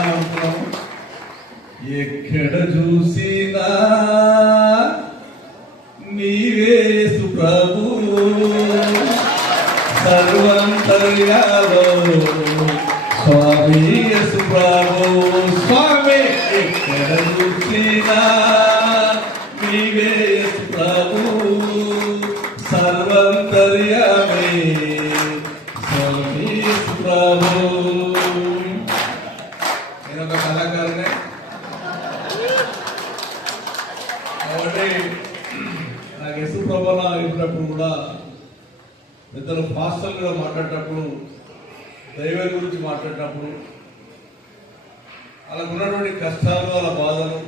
అనుకున్నాము. ఎక్కడ చూసినా నీవేసు ప్రభు సర్వంతర్యాలో స్వామి యేసు ప్రభు స్వామి. ఎక్కడ చూసినా నీవేసు ప్రభు సర్వంతర్యామే స్వామి యేసు ప్రభు. నేను ఒక కళాకారునే కాబట్టి నాకు యేసు ప్రభు అయినప్పుడు కూడా ఇద్దరు పాస్టర్లుగా మాట్లాడేటప్పుడు దైవం గురించి మాట్లాడేటప్పుడు వాళ్ళకు ఉన్నటువంటి కష్టాలు వాళ్ళ బాధలు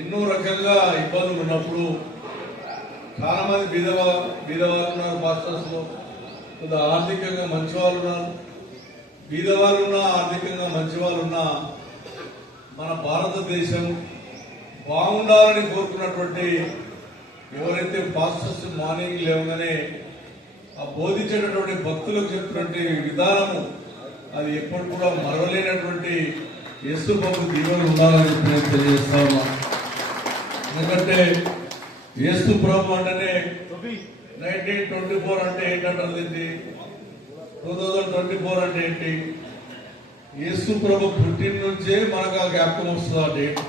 ఎన్నో రకాలుగా ఇబ్బందులు ఉన్నప్పుడు చాలా మంది బీదవాళ్ళు ఉన్నారు పాస్టర్స్ లో. కొంత ఆర్థికంగా మంచి వాళ్ళు ఉన్నారు, బీదవాళ్ళు ఉన్నా ఆర్థికంగా మంచి వాళ్ళు ఉన్నా మన భారతదేశం బాగుండాలని కోరుకున్నటువంటి ఎవరైతే పాస్టర్స్ మార్నింగ్ లేవగానే ఆ బోధించేటటువంటి భక్తులకు చెప్పినటువంటి విధానము అది ఎప్పుడు కూడా మరవలేనటువంటి యేసు ప్రభు దీవెనలు ఉండాలని చెప్పి నేను తెలియజేస్తా ఉన్నా. ఎందుకంటే యేసు ప్రభు అంటేనే 1924 అంటే ఏంటంటే 2024 అంటే ఏంటి? యేసు ప్రభు పుట్టిన నుంచే మనకు ఆ జ్ఞాపకం వస్తుంది ఆ డేట్.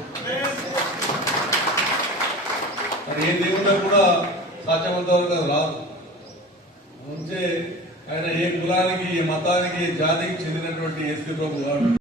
మరి ఏ దేవుడా కూడా సాధ్యమంత వరకు అది రాదు. నుంచే ఆయన ఏ కులానికి ఏ మతానికి ఏ జాతికి చెందినటువంటి యేసు ప్రభు కాదు.